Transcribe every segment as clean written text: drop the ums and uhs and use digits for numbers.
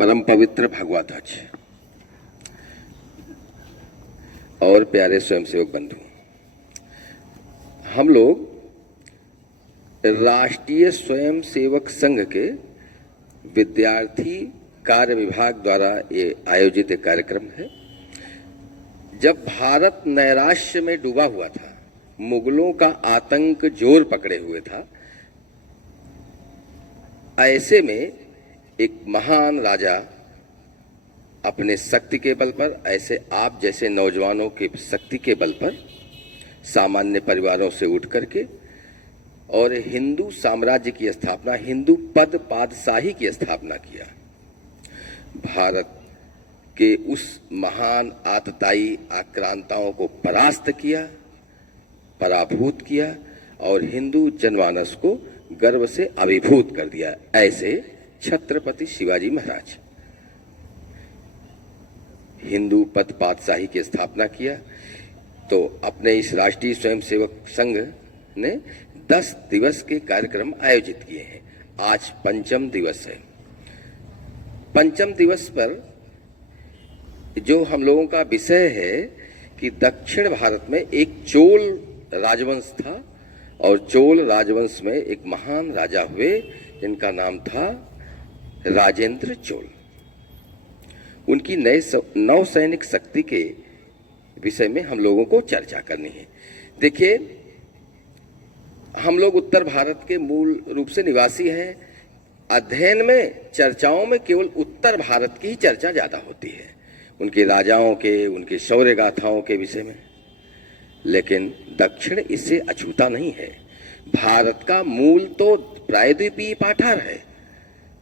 परम पवित्र भगवा ध्वज और प्यारे स्वयंसेवक बंधु, हम लोग राष्ट्रीय स्वयंसेवक संघ के विद्यार्थी कार्य विभाग द्वारा ये आयोजित एक कार्यक्रम है। जब भारत नैराश्य में डूबा हुआ था, मुगलों का आतंक जोर पकड़े हुए था, ऐसे में एक महान राजा अपने शक्ति के बल पर, ऐसे आप जैसे नौजवानों की शक्ति के बल पर, सामान्य परिवारों से उठ करके और हिंदू साम्राज्य की स्थापना, हिंदू पद पादशाही की स्थापना किया। भारत के उस महान आतताई आक्रांताओं को परास्त किया, पराभूत किया और हिंदू जनमानस को गर्व से अभिभूत कर दिया। ऐसे छत्रपति शिवाजी महाराज हिंदू पद पातशाही की स्थापना किया। तो अपने इस राष्ट्रीय स्वयंसेवक संघ ने 10 दिवस के कार्यक्रम आयोजित किए हैं। आज पंचम दिवस है। पंचम दिवस पर जो हम लोगों का विषय है कि दक्षिण भारत में एक चोल राजवंश था और चोल राजवंश में एक महान राजा हुए जिनका नाम था राजेंद्र चोल। उनकी नौसैनिक शक्ति के विषय में हम लोगों को चर्चा करनी है। देखिए, हम लोग उत्तर भारत के मूल रूप से निवासी हैं। अध्ययन में, चर्चाओं में केवल उत्तर भारत की ही चर्चा ज्यादा होती है, उनके राजाओं के, उनके शौर्य गाथाओं के विषय में। लेकिन दक्षिण इससे अछूता नहीं है। भारत का मूल तो प्रायद्वीपीय पाठार है,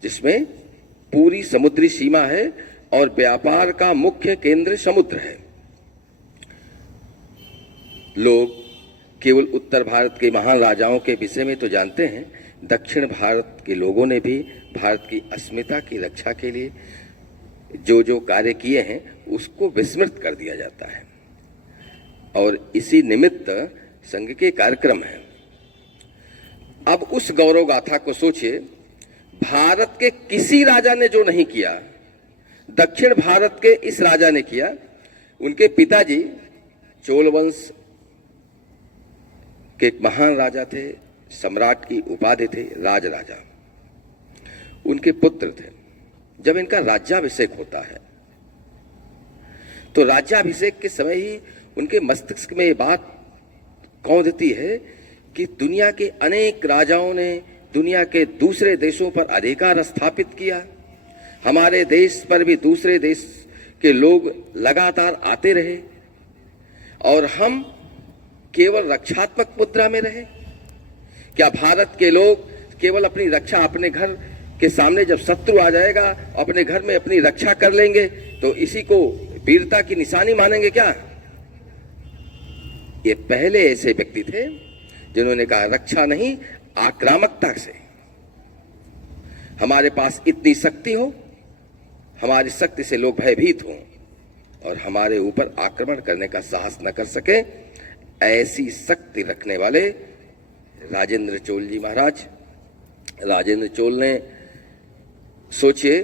जिसमें पूरी समुद्री सीमा है और व्यापार का मुख्य केंद्र समुद्र है। लोग केवल उत्तर भारत के महान राजाओं के विषय में तो जानते हैं, दक्षिण भारत के लोगों ने भी भारत की अस्मिता की रक्षा के लिए जो जो कार्य किए हैं उसको विस्मृत कर दिया जाता है। और इसी निमित्त संघ के कार्यक्रम है। अब उस गौरव गाथा को सोचिए, भारत के किसी राजा ने जो नहीं किया, दक्षिण भारत के इस राजा ने किया। उनके पिताजी चोल वंश के एक महान राजा थे, सम्राट की उपाधि थे, राज राजा। उनके पुत्र थे। जब इनका राज्याभिषेक होता है तो राज्याभिषेक के समय ही उनके मस्तिष्क में ये बात कौंधती है कि दुनिया के अनेक राजाओं ने दुनिया के दूसरे देशों पर अधिकार स्थापित किया, हमारे देश पर भी दूसरे देश के लोग लगातार आते रहे और हम केवल रक्षात्मक मुद्रा में रहे। क्या भारत के लोग केवल अपनी रक्षा, अपने घर के सामने जब शत्रु आ जाएगा अपने घर में अपनी रक्षा कर लेंगे तो इसी को वीरता की निशानी मानेंगे क्या? ये पहले ऐसे व्यक्ति थे जिन्होंने कहा, रक्षा नहीं, आक्रामकता से। हमारे पास इतनी शक्ति हो, हमारी शक्ति से लोग भयभीत हों और हमारे ऊपर आक्रमण करने का साहस न कर सके, ऐसी शक्ति रखने वाले राजेंद्र चोल जी महाराज। राजेंद्र चोल ने, सोचिए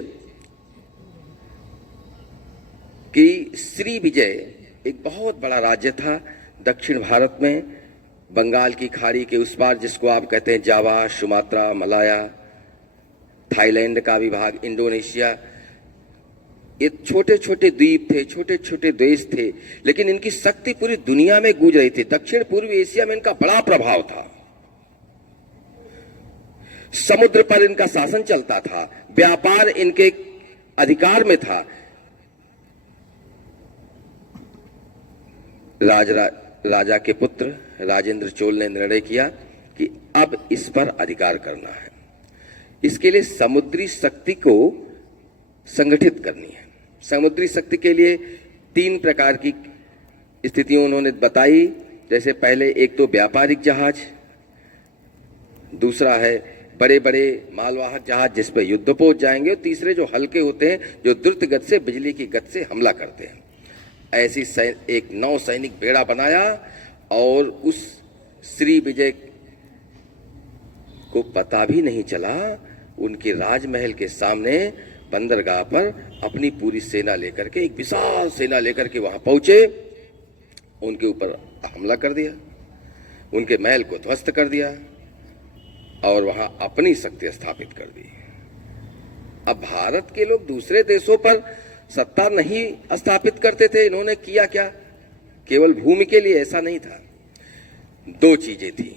कि श्री विजय एक बहुत बड़ा राज्य था दक्षिण भारत में, बंगाल की खाड़ी के उस पार, जिसको आप कहते हैं जावा, सुमात्रा, मलाया, थाईलैंड का विभाग, इंडोनेशिया। ये छोटे छोटे द्वीप थे, छोटे छोटे देश थे, लेकिन इनकी शक्ति पूरी दुनिया में गूंज रही थी। दक्षिण पूर्वी एशिया में इनका बड़ा प्रभाव था। समुद्र पर इनका शासन चलता था, व्यापार इनके अधिकार में था। राजा के पुत्र राजेंद्र चोल ने निर्णय किया कि अब इस पर अधिकार करना है। इसके लिए समुद्री शक्ति को संगठित करनी है। समुद्री शक्ति के लिए 3 प्रकार की स्थितियां उन्होंने बताई। जैसे पहले एक तो व्यापारिक जहाज, दूसरा है बड़े बड़े मालवाहक जहाज जिस पर युद्धपोत जाएंगे, और तीसरे जो हल्के होते हैं जो द्रुत गति से, बिजली की गति से हमला करते हैं। ऐसी एक नौसैनिक बेड़ा बनाया और उस श्री विजय को पता भी नहीं चला, उनके राजमहल के सामने बंदरगाह पर अपनी पूरी सेना लेकर के, एक विशाल सेना लेकर के वहां पहुंचे, उनके ऊपर हमला कर दिया, उनके महल को ध्वस्त कर दिया और वहां अपनी शक्ति स्थापित कर दी। अब भारत के लोग दूसरे देशों पर सत्ता नहीं स्थापित करते थे, इन्होंने किया क्या? केवल भूमि के लिए ऐसा नहीं था, दो चीजें थी।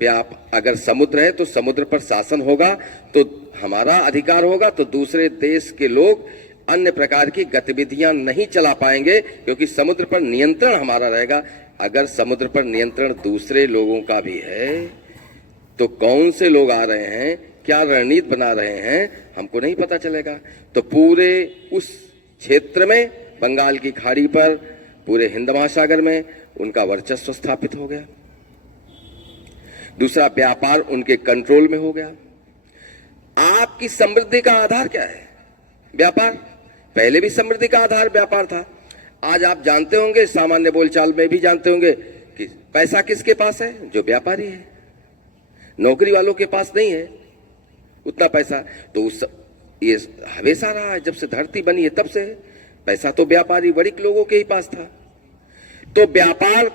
अगर समुद्र है तो समुद्र पर शासन होगा तो हमारा अधिकार होगा, तो दूसरे देश के लोग अन्य प्रकार की गतिविधियां नहीं चला पाएंगे क्योंकि समुद्र पर नियंत्रण हमारा रहेगा। अगर समुद्र पर नियंत्रण दूसरे लोगों का भी है तो कौन से लोग आ रहे हैं, क्या रणनीति बना रहे हैं, हमको नहीं पता चलेगा। तो पूरे उस क्षेत्र में, बंगाल की खाड़ी पर, पूरे हिंद महासागर में उनका वर्चस्व स्थापित हो गया। दूसरा, व्यापार उनके कंट्रोल में हो गया। आपकी समृद्धि का आधार क्या है? व्यापार। पहले भी समृद्धि का आधार व्यापार था। आज आप जानते होंगे, सामान्य बोलचाल में भी जानते होंगे कि पैसा किसके पास है? जो व्यापारी है। नौकरी वालों के पास नहीं है उतना पैसा। तो ये हमेशा रहा है, जब से धरती बनी है तब से पैसा तो व्यापारी वणिक लोगों के ही पास था। तो व्यापार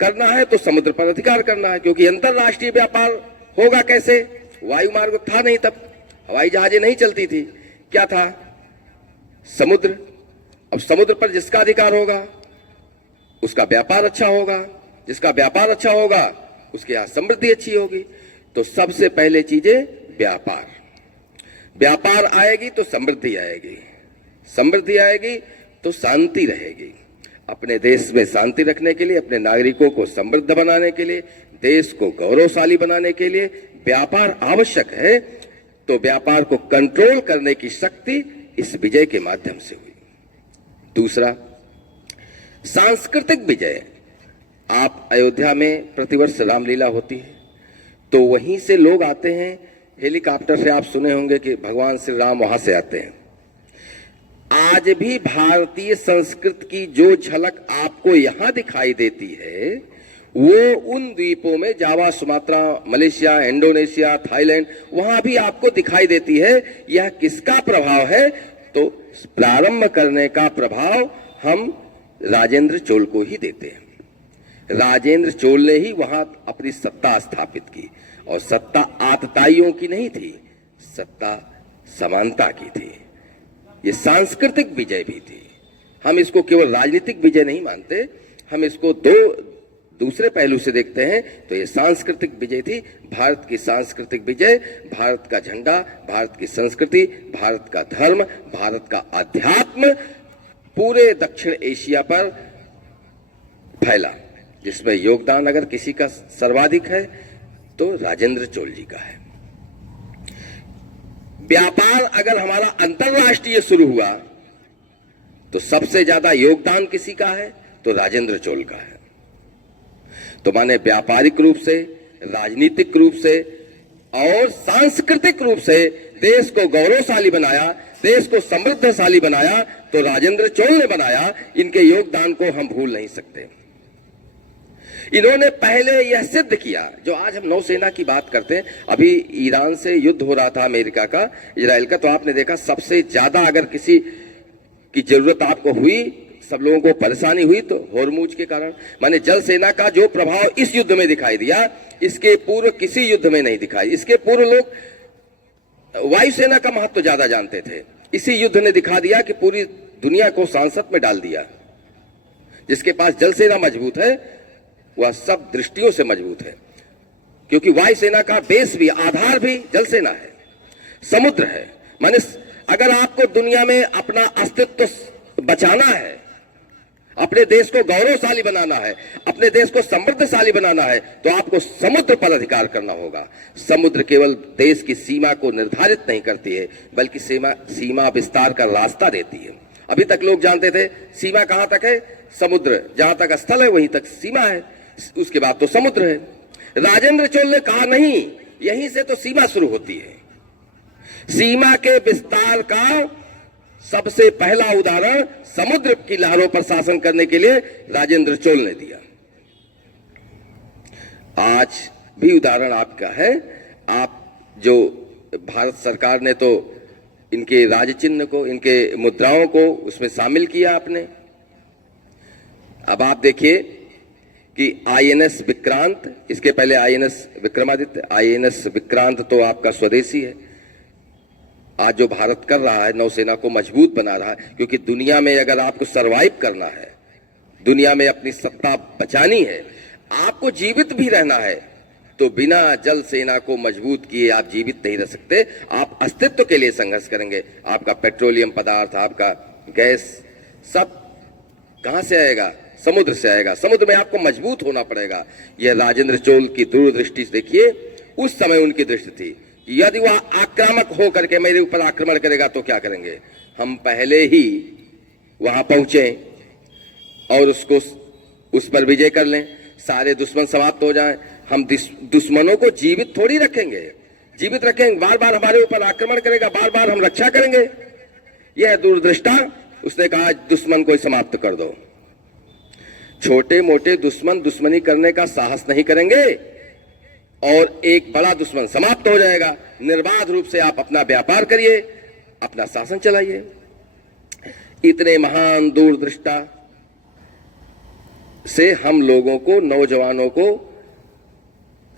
करना है तो समुद्र पर अधिकार करना है, क्योंकि अंतरराष्ट्रीय व्यापार होगा कैसे? वायु मार्ग था नहीं, तब हवाई जहाजें नहीं चलती थी। क्या था? समुद्र। अब समुद्र पर जिसका अधिकार होगा उसका व्यापार अच्छा होगा, जिसका व्यापार अच्छा होगा उसके यहां समृद्धि अच्छी होगी। तो सबसे पहले चीजें व्यापार। व्यापार आएगी तो समृद्धि आएगी, समृद्धि आएगी तो शांति रहेगी। अपने देश में शांति रखने के लिए, अपने नागरिकों को समृद्ध बनाने के लिए, देश को गौरवशाली बनाने के लिए व्यापार आवश्यक है। तो व्यापार को कंट्रोल करने की शक्ति इस विजय के माध्यम से हुई। दूसरा, सांस्कृतिक विजय। आप अयोध्या में प्रतिवर्ष रामलीला होती है तो वहीं से लोग आते हैं, हेलीकॉप्टर से आप सुने होंगे कि भगवान श्री राम वहां से आते हैं। आज भी भारतीय संस्कृति की जो झलक आपको यहां दिखाई देती है वो उन द्वीपों में, जावा, सुमात्रा, मलेशिया, इंडोनेशिया, थाईलैंड, वहां भी आपको दिखाई देती है। यह किसका प्रभाव है? तो प्रारंभ करने का प्रभाव हम राजेंद्र चोल को ही देते हैं। राजेंद्र चोल ने ही वहां अपनी सत्ता स्थापित की, और सत्ता आतताइयों की नहीं थी, सत्ता समानता की थी। ये सांस्कृतिक विजय भी थी। हम इसको केवल राजनीतिक विजय नहीं मानते, हम इसको दूसरे पहलू से देखते हैं। तो ये सांस्कृतिक विजय थी, भारत की सांस्कृतिक विजय। भारत का झंडा, भारत की संस्कृति, भारत का धर्म, भारत का अध्यात्म पूरे दक्षिण एशिया पर फैला, जिसमें योगदान अगर किसी का सर्वाधिक है तो राजेंद्र चोल जी का है। व्यापार अगर हमारा अंतरराष्ट्रीय शुरू हुआ तो सबसे ज्यादा योगदान किसी का है? तो राजेंद्र चोल का है। तो माने व्यापारिक रूप से, राजनीतिक रूप से और सांस्कृतिक रूप से देश को गौरवशाली बनाया, देश को समृद्धशाली बनाया तो राजेंद्र चोल ने बनाया। इनके योगदान को हम भूल नहीं सकते। इन्होंने पहले यह सिद्ध किया, जो आज हम नौसेना की बात करते हैं। अभी ईरान से युद्ध हो रहा था, अमेरिका का, इजराइल का, तो आपने देखा सबसे ज्यादा अगर किसी की जरूरत आपको हुई, सब लोगों को परेशानी हुई तो होर्मुज के कारण। माने जल सेना का जो प्रभाव इस युद्ध में दिखाई दिया, इसके पूर्व किसी युद्ध में नहीं दिखाई। इसके पूर्व लोग वायुसेना का महत्व ज्यादा जानते थे, इसी युद्ध ने दिखा दिया कि पूरी दुनिया को सांसत में डाल दिया। जिसके पास जल सेना मजबूत है वह सब दृष्टियों से मजबूत है, क्योंकि वायुसेना का बेस भी, आधार भी जल सेना है, समुद्र है। माने अगर आपको दुनिया में अपना अस्तित्व बचाना है, अपने देश को गौरवशाली बनाना है, अपने देश को समृद्धशाली बनाना है, तो आपको समुद्र पर अधिकार करना होगा। समुद्र केवल देश की सीमा को निर्धारित नहीं करती है, बल्कि सीमा विस्तार का रास्ता देती है। अभी तक लोग जानते थे सीमा कहां तक है? समुद्र, जहां तक स्थल है वहीं तक सीमा है, उसके बाद तो समुद्र है। राजेंद्र चोल ने कहा नहीं, यहीं से तो सीमा शुरू होती है। सीमा के विस्तार का सबसे पहला उदाहरण समुद्र की लहरों पर शासन करने के लिए राजेंद्र चोल ने दिया। आज भी उदाहरण आपका है। आप जो भारत सरकार ने तो इनके राज चिन्ह को, इनके मुद्राओं को उसमें शामिल किया आपने। अब आप देखिए कि आईएनएस विक्रांत, इसके पहले आईएनएस विक्रमादित्य, आईएनएस विक्रांत तो आपका स्वदेशी है। आज जो भारत कर रहा है, नौसेना को मजबूत बना रहा है, क्योंकि दुनिया में अगर आपको सरवाइव करना है, दुनिया में अपनी सत्ता बचानी है, आपको जीवित भी रहना है, तो बिना जल सेना को मजबूत किए आप जीवित नहीं रह सकते। आप अस्तित्व के लिए संघर्ष करेंगे। आपका पेट्रोलियम पदार्थ, आपका गैस, सब कहां से आएगा? समुद्र से आएगा। समुद्र में आपको मजबूत होना पड़ेगा। यह राजेंद्र चोल की दूरदृष्टि देखिए। उस समय उनकी दृष्टि थी, यदि वह आक्रामक हो करके मेरे ऊपर आक्रमण करेगा तो क्या करेंगे? हम पहले ही वहां पहुंचे और उसको, उस पर विजय कर लें, सारे दुश्मन समाप्त हो जाएं। हम दुश्मनों को जीवित थोड़ी रखेंगे, जीवित रखेंगे, बार बार हमारे ऊपर आक्रमण करेगा, बार बार हम रक्षा करेंगे। यह दूरदृष्टा। उसने कहा दुश्मन को समाप्त कर दो। छोटे मोटे दुश्मन दुश्मनी करने का साहस नहीं करेंगे और एक बड़ा दुश्मन समाप्त हो जाएगा। निर्बाध रूप से आप अपना व्यापार करिए, अपना शासन चलाइए। इतने महान दूरदृष्टा से हम लोगों को, नौजवानों को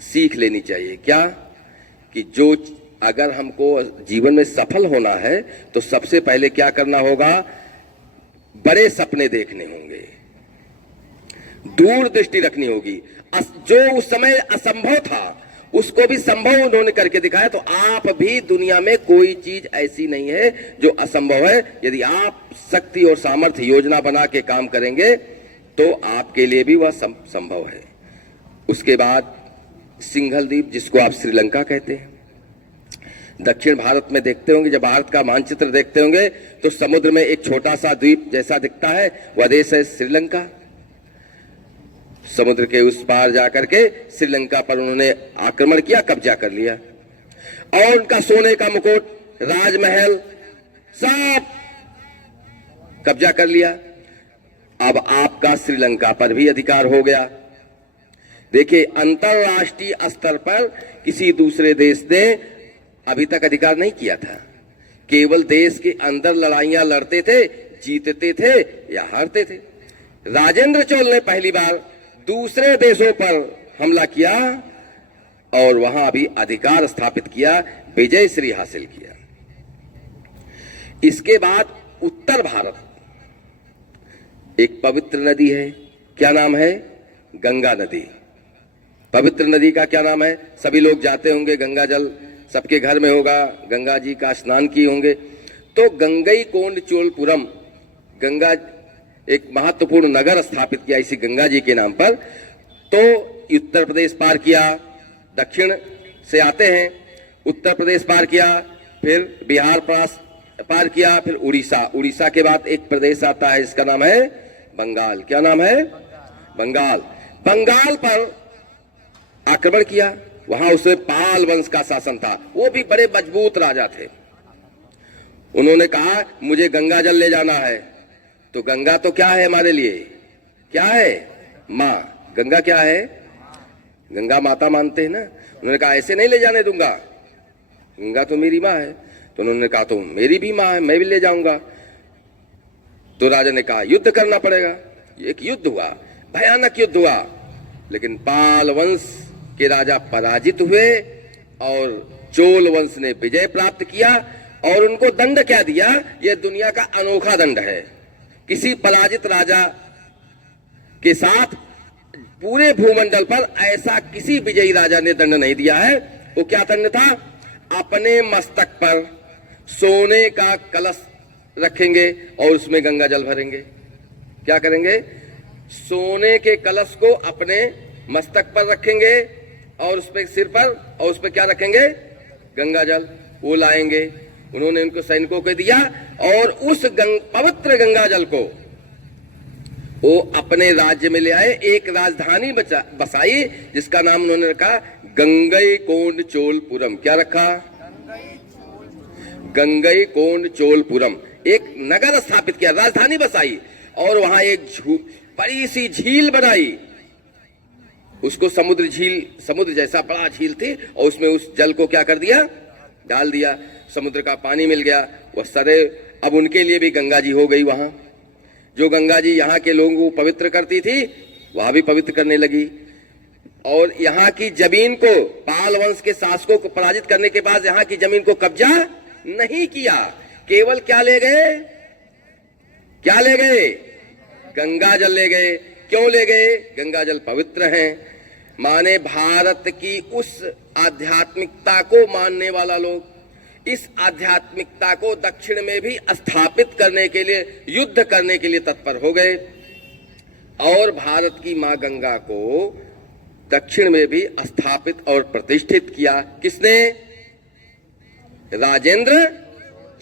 सीख लेनी चाहिए। क्या? कि जो अगर हमको जीवन में सफल होना है तो सबसे पहले क्या करना होगा? बड़े सपने देखने होंगे, दूरदृष्टि रखनी होगी। जो उस समय असंभव था उसको भी संभव उन्होंने करके दिखाया। तो आप भी, दुनिया में कोई चीज ऐसी नहीं है जो असंभव है। यदि आप शक्ति और सामर्थ्य योजना बना के काम करेंगे तो आपके लिए भी वह संभव है। उसके बाद सिंघल द्वीप, जिसको आप श्रीलंका कहते हैं, दक्षिण भारत में देखते होंगे, जब भारत का मानचित्र देखते होंगे तो समुद्र में एक छोटा सा द्वीप जैसा दिखता है, वह देश है श्रीलंका। समुद्र के उस पार जाकर के श्रीलंका पर उन्होंने आक्रमण किया, कब्जा कर लिया और उनका सोने का मुकुट, राजमहल सब कब्जा कर लिया। अब आपका श्रीलंका पर भी अधिकार हो गया। देखिए, अंतरराष्ट्रीय स्तर पर किसी दूसरे देश ने अभी तक अधिकार नहीं किया था। केवल देश के अंदर लड़ाइयां लड़ते थे, जीतते थे या हारते थे। राजेंद्र चोल ने पहली बार दूसरे देशों पर हमला किया और वहां भी अधिकार स्थापित किया, विजय श्री हासिल किया। इसके बाद उत्तर भारत, एक पवित्र नदी है, क्या नाम है? गंगा नदी। पवित्र नदी का क्या नाम है? सभी लोग जाते होंगे, गंगा जल सबके घर में होगा, गंगा जी का स्नान किए होंगे। तो गंगईकोंड-चोलपुरम, गंगा एक महत्वपूर्ण नगर स्थापित किया इसी गंगा जी के नाम पर। तो उत्तर प्रदेश पार किया, दक्षिण से आते हैं, उत्तर प्रदेश पार किया, फिर बिहार पार किया, फिर उड़ीसा। उड़ीसा के बाद एक प्रदेश आता है, इसका नाम है बंगाल। क्या नाम है? बंगाल। बंगाल पर आक्रमण किया। वहां उसे पाल वंश का शासन था, वो भी बड़े मजबूत राजा थे। उन्होंने कहा मुझे गंगा जल ले जाना है। तो गंगा तो क्या है हमारे लिए? क्या है? माँ। गंगा क्या है? गंगा माता मानते हैं ना। उन्होंने कहा ऐसे नहीं ले जाने दूंगा, गंगा तो मेरी माँ है। तो उन्होंने कहा तो मेरी भी माँ है, मैं भी ले जाऊंगा। तो राजा ने कहा युद्ध करना पड़ेगा। एक युद्ध हुआ, भयानक युद्ध हुआ, लेकिन पाल वंश के राजा पराजित हुए और चोल वंश ने विजय प्राप्त किया। और उनको दंड क्या दिया? यह दुनिया का अनोखा दंड है। किसी पराजित राजा के साथ पूरे भूमंडल पर ऐसा किसी विजयी राजा ने दंड नहीं दिया है। वो क्या दंड था? अपने मस्तक पर सोने का कलश रखेंगे और उसमें गंगा जल भरेंगे। क्या करेंगे? सोने के कलश को अपने मस्तक पर रखेंगे और उस पे सिर पर, और उस पे क्या रखेंगे? गंगा जल। वो लाएंगे। उन्होंने उनको सैनिकों को दिया और उस पवित्र गंगा जल को वो अपने राज्य में ले आए। एक राजधानी बसाई जिसका नाम उन्होंने रखा गंगईकोंड-चोलपुरम। क्या रखा? गंगईकोंड-चोलपुरम। एक नगर स्थापित किया, राजधानी बसाई और वहां एक बड़ी सी झील बनाई। उसको समुद्र झील, समुद्र जैसा बड़ा झील थी और उसमें उस जल को क्या कर दिया? डाल दिया। समुद्र का पानी मिल गया। वह सदैव अब उनके लिए भी गंगा जी हो गई वहां। जो गंगा जी यहाँ के लोगों को पवित्र करती थी वह भी पवित्र करने लगी। और यहाँ की जमीन को पाल वंश के शासकों को पराजित करने के बाद यहाँ की जमीन को कब्जा नहीं किया, केवल क्या ले गए, क्या ले गए, गंगा जल ले गए। क्यों ले गए? गंगा जल पवित्र है। माने भारत की उस आध्यात्मिकता को मानने वाला लोग इस आध्यात्मिकता को दक्षिण में भी स्थापित करने के लिए, युद्ध करने के लिए तत्पर हो गए और भारत की मां गंगा को दक्षिण में भी स्थापित और प्रतिष्ठित किया। किसने? राजेंद्र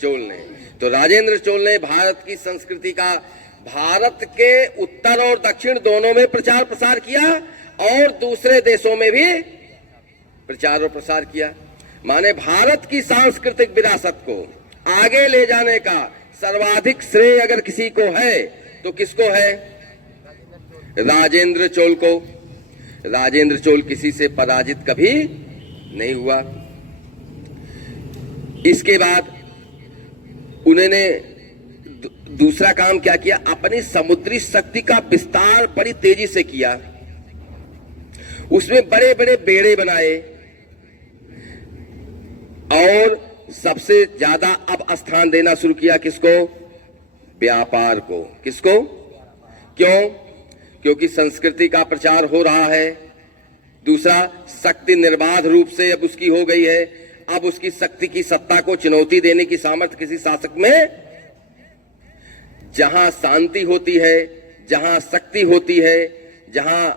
चोल ने। तो राजेंद्र चोल ने भारत की संस्कृति का भारत के उत्तर और दक्षिण दोनों में प्रचार प्रसार किया और दूसरे देशों में भी प्रचार और प्रसार किया। माने भारत की सांस्कृतिक विरासत को आगे ले जाने का सर्वाधिक श्रेय अगर किसी को है तो किसको है? राजेंद्र चोल को। राजेंद्र चोल किसी से पराजित कभी नहीं हुआ। इसके बाद उन्होंने दूसरा काम क्या किया? अपनी समुद्री शक्ति का विस्तार बड़ी तेजी से किया। उसमें बड़े बड़े बेड़े बनाए और सबसे ज्यादा अब स्थान देना शुरू किया किसको? व्यापार को। किसको? क्यों? क्योंकि संस्कृति का प्रचार हो रहा है। दूसरा, शक्ति निर्बाध रूप से अब उसकी हो गई है। अब उसकी शक्ति की सत्ता को चुनौती देने की सामर्थ्य किसी शासक में, जहां शांति होती है, जहां शक्ति होती है, जहां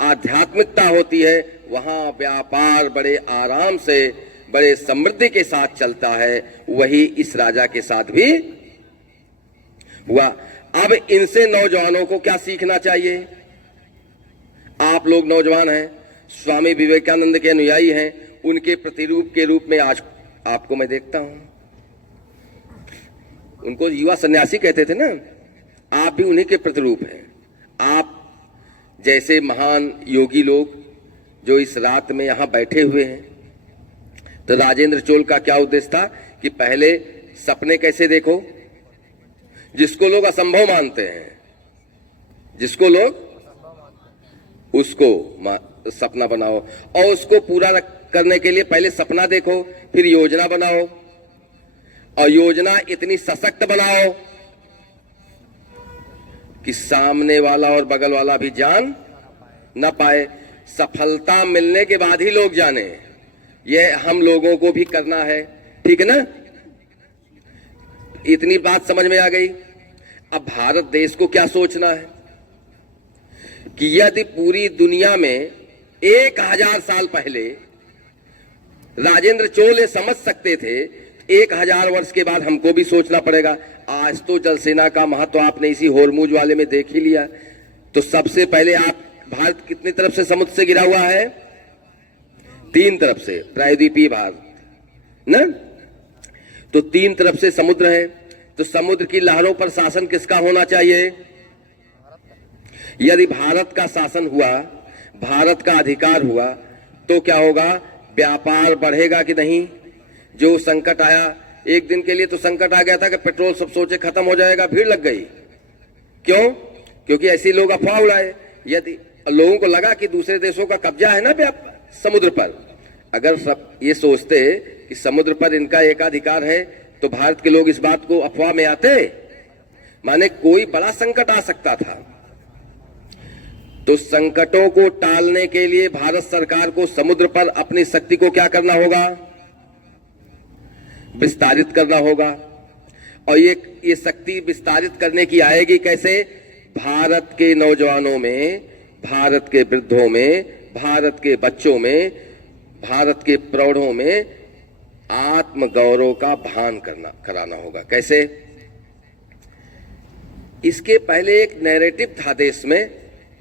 आध्यात्मिकता होती है, वहां व्यापार बड़े आराम से, बड़े समृद्धि के साथ चलता है। वही इस राजा के साथ भी हुआ। अब इनसे नौजवानों को क्या सीखना चाहिए? आप लोग नौजवान हैं, स्वामी विवेकानंद के अनुयायी हैं, उनके प्रतिरूप के रूप में आज आपको मैं देखता हूं। उनको युवा सन्यासी कहते थे ना, आप भी उन्हीं के प्रतिरूप हैं। आप जैसे महान योगी लोग जो इस रात में यहां बैठे हुए हैं, तो राजेंद्र चोल का क्या उद्देश्य था कि पहले सपने कैसे देखो, जिसको लोग असंभव मानते हैं, जिसको लोग, उसको सपना बनाओ और उसको पूरा करने के लिए पहले सपना देखो, फिर योजना बनाओ और योजना इतनी सशक्त बनाओ कि सामने वाला और बगल वाला भी जान न पाए। सफलता मिलने के बाद ही लोग जाने। यह हम लोगों को भी करना है, ठीक है ना? इतनी बात समझ में आ गई। अब भारत देश को क्या सोचना है कि यदि पूरी दुनिया में 1000 साल पहले राजेंद्र चोल समझ सकते थे, 1000 वर्ष के बाद हमको भी सोचना पड़ेगा। आज तो जल सेना का महत्व आपने इसी होर्मुज वाले में देख ही लिया। तो सबसे पहले आप, भारत कितनी तरफ से समुद्र से घिरा हुआ है? 3 तरफ से, प्रायद्वीपीय भारत ना। तो 3 तरफ से समुद्र है। तो समुद्र की लहरों पर शासन किसका होना चाहिए? यदि भारत का शासन हुआ, भारत का अधिकार हुआ, तो क्या होगा? व्यापार बढ़ेगा कि नहीं? जो संकट आया, एक दिन के लिए तो संकट आ गया था कि पेट्रोल सब सोचे खत्म हो जाएगा, भीड़ लग गई। क्यों? क्योंकि ऐसे लोग अफवाह उड़ाए। यदि लोगों को लगा कि दूसरे देशों का कब्जा है ना समुद्र पर, अगर सब ये सोचते कि समुद्र पर इनका एकाधिकार है, तो भारत के लोग इस बात को अफवाह में आते। माने कोई बड़ा संकट आ सकता था। तो संकटों को टालने के लिए भारत सरकार को समुद्र पर अपनी शक्ति को क्या करना होगा? विस्तारित करना होगा। और ये शक्ति विस्तारित करने की आएगी कैसे? भारत के नौजवानों में, भारत के वृद्धों में, भारत के बच्चों में, भारत के प्रौढ़ों में आत्मगौरव का भान कराना होगा। कैसे? इसके पहले एक नैरेटिव था देश में,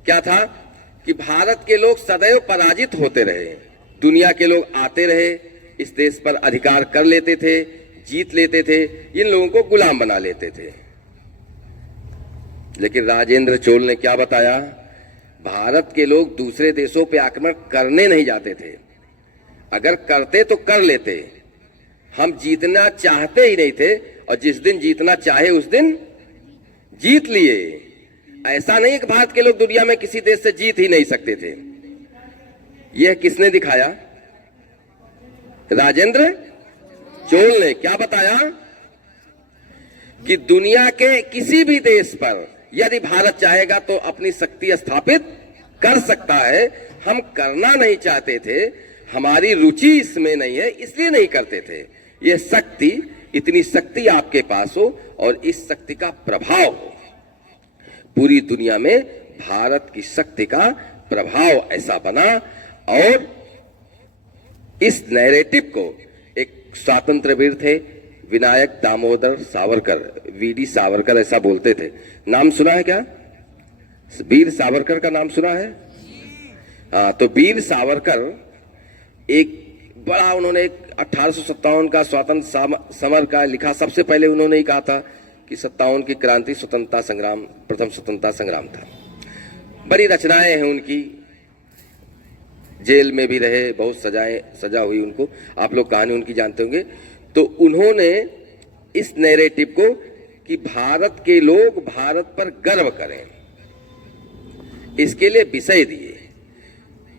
क्या था कि भारत के लोग सदैव पराजित होते रहे, दुनिया के लोग आते रहे, इस देश पर अधिकार कर लेते थे, जीत लेते थे, इन लोगों को गुलाम बना लेते थे। लेकिन राजेंद्र चोल ने क्या बताया? भारत के लोग दूसरे देशों पे आक्रमण करने नहीं जाते थे, अगर करते तो कर लेते, हम जीतना चाहते ही नहीं थे और जिस दिन जीतना चाहे उस दिन जीत लिए। ऐसा नहीं कि भारत के लोग दुनिया में किसी देश से जीत ही नहीं सकते थे। यह किसने दिखाया? राजेंद्र चोल ने। क्या बताया? कि दुनिया के किसी भी देश पर यदि भारत चाहेगा तो अपनी शक्ति स्थापित कर सकता है। हम करना नहीं चाहते थे, हमारी रुचि इसमें नहीं है, इसलिए नहीं करते थे। यह शक्ति, इतनी शक्ति आपके पास हो और इस शक्ति का प्रभाव हो पूरी दुनिया में, भारत की शक्ति का प्रभाव ऐसा बना। और इस नैरेटिव को एक स्वतंत्र वीर थे विनायक दामोदर सावरकर, वीडी सावरकर ऐसा बोलते थे। नाम सुना है क्या? वीर सावरकर का नाम सुना है? हाँ, तो वीर सावरकर एक बड़ा, उन्होंने 1857 का स्वतंत्र समर का लिखा। सबसे पहले उन्होंने ही कहा था कि 57 की क्रांति स्वतंत्रता संग्राम, प्रथम स्वतंत्रता संग्राम था। बड़ी रचनाएं हैं उनकी, जेल में भी रहे, बहुत सजा हुई उनको, आप लोग कहानी उनकी जानते होंगे। तो उन्होंने इस नैरेटिव को कि भारत के लोग भारत पर गर्व करें, इसके लिए विषय दिए।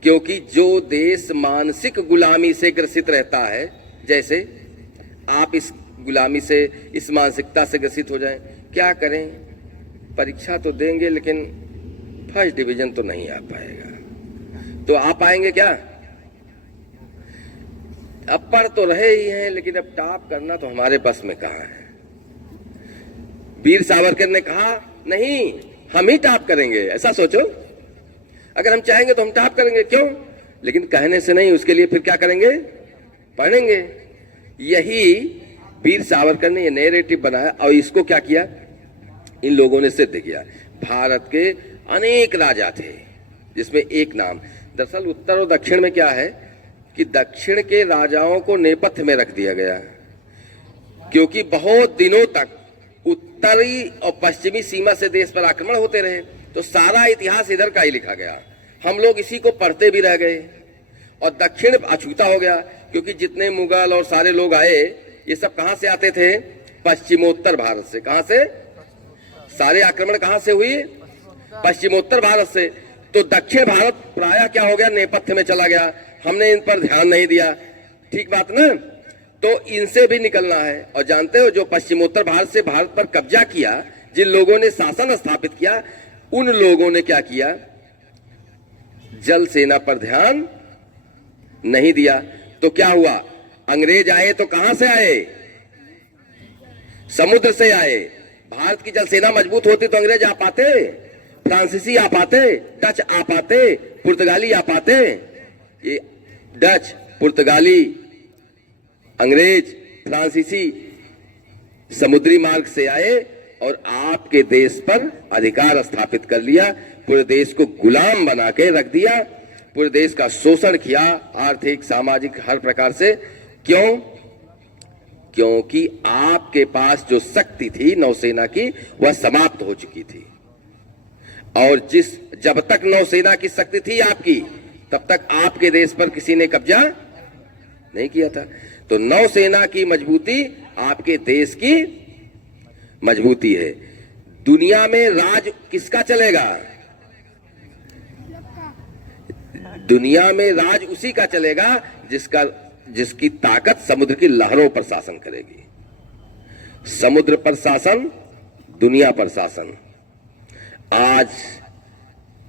क्योंकि जो देश मानसिक गुलामी से ग्रसित रहता है, जैसे आप इस गुलामी से, इस मानसिकता से ग्रसित हो जाएं, क्या करें? परीक्षा तो देंगे लेकिन फर्स्ट डिवीजन तो नहीं आ पाएगा। तो आ पाएंगे क्या? अब पढ़ तो रहे ही हैं लेकिन अब टॉप करना तो हमारे बस में कहां है। वीर सावरकर ने कहा नहीं, हम ही टॉप करेंगे। ऐसा सोचो, अगर हम चाहेंगे तो हम टॉप करेंगे। क्यों? लेकिन कहने से नहीं, उसके लिए फिर क्या करेंगे? पढ़ेंगे। यही वीर सावरकर ने ये नैरेटिव बनाया और इसको क्या किया? इन लोगों ने सिद्ध किया। भारत के अनेक राजा थे जिसमें एक नाम, दरअसल उत्तर और दक्षिण में क्या है कि दक्षिण के राजाओं को नेपथ्य में रख दिया गया, क्योंकि बहुत दिनों तक उत्तरी और पश्चिमी सीमा से देश पर आक्रमण होते रहे, तो सारा इतिहास इधर का ही लिखा गया। हम लोग इसी को पढ़ते भी रह गए और दक्षिण अछूता हो गया, क्योंकि जितने मुगल और सारे लोग आए, ये सब कहां से आते थे? पश्चिमोत्तर भारत से। कहां से? सारे आक्रमण कहां से हुई? पश्चिमोत्तर भारत से। तो दक्षिण भारत प्रायः क्या हो गया? नेपथ्य में चला गया। हमने इन पर ध्यान नहीं दिया। ठीक बात ना? तो इनसे भी निकलना है। और जानते हो, जो पश्चिमोत्तर भारत से भारत पर कब्जा किया, जिन लोगों ने शासन स्थापित किया, उन लोगों ने क्या किया? जल सेना पर ध्यान नहीं दिया। तो क्या हुआ? अंग्रेज आए तो कहां से आए? समुद्र से आए। भारत की जल सेना मजबूत होती तो अंग्रेज आ पाते, फ्रांसीसी आ पाते, डच आ पाते, पुर्तगाली आ पाते। ये डच, पुर्तगाली, अंग्रेज, फ्रांसीसी समुद्री मार्ग से आए और आपके देश पर अधिकार स्थापित कर लिया, पूरे देश को गुलाम बना के रख दिया, पूरे देश का शोषण किया, आर्थिक, सामाजिक, हर प्रकार से। क्यों? क्योंकि आपके पास जो शक्ति थी नौसेना की, वह समाप्त हो चुकी थी। और जब तक नौसेना की शक्ति थी आपकी, तब तक आपके देश पर किसी ने कब्जा नहीं किया था। तो नौसेना की मजबूती आपके देश की मजबूती है। दुनिया में राज किसका चलेगा? दुनिया में राज उसी का चलेगा जिसकी ताकत समुद्र की लहरों पर शासन करेगी। समुद्र पर शासन, दुनिया पर शासन। आज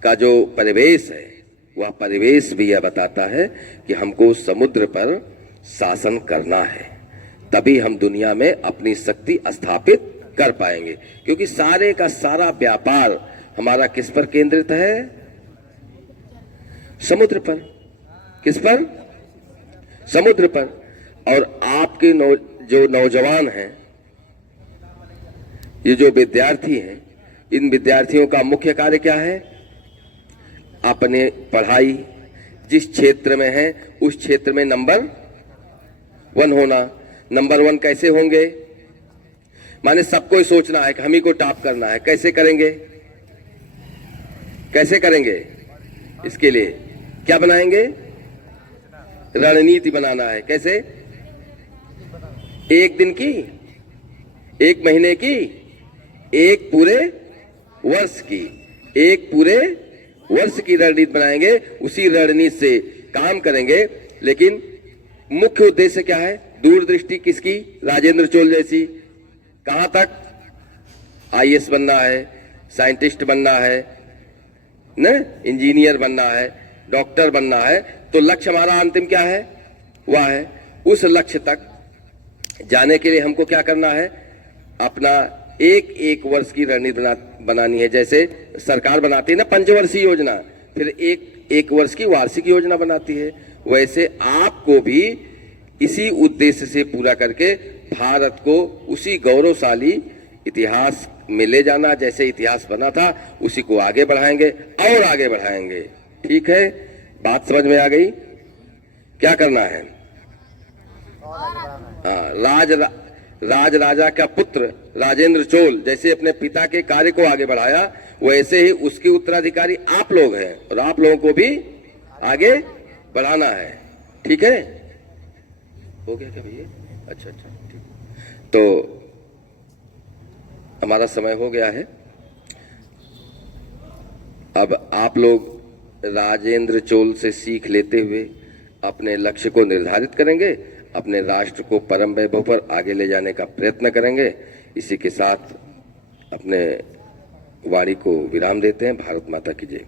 का जो परिवेश है, वह परिवेश भी यह बताता है कि हमको समुद्र पर शासन करना है, तभी हम दुनिया में अपनी शक्ति स्थापित कर पाएंगे। क्योंकि सारे का सारा व्यापार हमारा किस पर केंद्रित है? समुद्र पर। किस पर? समुद्र पर। और आपके जो नौजवान हैं, ये जो विद्यार्थी हैं, इन विद्यार्थियों का मुख्य कार्य क्या है? अपने पढ़ाई जिस क्षेत्र में है, उस क्षेत्र में नंबर 1 होना। नंबर 1 कैसे होंगे? माने सबको ही सोचना है कि हम ही को टॉप करना है। कैसे करेंगे? कैसे करेंगे? इसके लिए क्या बनाएंगे? रणनीति बनाना है। कैसे? एक दिन की एक महीने की, एक पूरे वर्ष की, एक पूरे वर्ष की रणनीति बनाएंगे, उसी रणनीति से काम करेंगे। लेकिन मुख्य उद्देश्य क्या है? दूरदृष्टि किसकी? राजेंद्र चोल जैसी। कहां तक? आईएएस बनना है, साइंटिस्ट बनना है, न इंजीनियर बनना है, डॉक्टर बनना है। तो लक्ष्य हमारा अंतिम क्या है? वह है। उस लक्ष्य तक जाने के लिए हमको क्या करना है? अपना एक एक वर्ष की रणनीति बनानी है। जैसे सरकार बनाती है ना पंचवर्षीय योजना, फिर एक वर्ष की वार्षिक योजना बनाती है, वैसे आपको भी इसी उद्देश्य से पूरा करके भारत को उसी गौरवशाली इतिहास में ले जाना, जैसे इतिहास बना था उसी को आगे बढ़ाएंगे और आगे बढ़ाएंगे। ठीक है, बात समझ में आ गई? क्या करना है? हाँ, राज राजा का पुत्र राजेंद्र चोल जैसे अपने पिता के कार्य को आगे बढ़ाया, वैसे ही उसके उत्तराधिकारी आप लोग हैं और आप लोगों को भी आगे बढ़ाना है। ठीक है, हो गया क्या भैया? अच्छा, ठीक। तो हमारा समय हो गया है। अब आप लोग राजेंद्र चोल से सीख लेते हुए अपने लक्ष्य को निर्धारित करेंगे, अपने राष्ट्र को परम वैभव पर आगे ले जाने का प्रयत्न करेंगे। इसी के साथ अपने वाणी को विराम देते हैं। भारत माता की जय।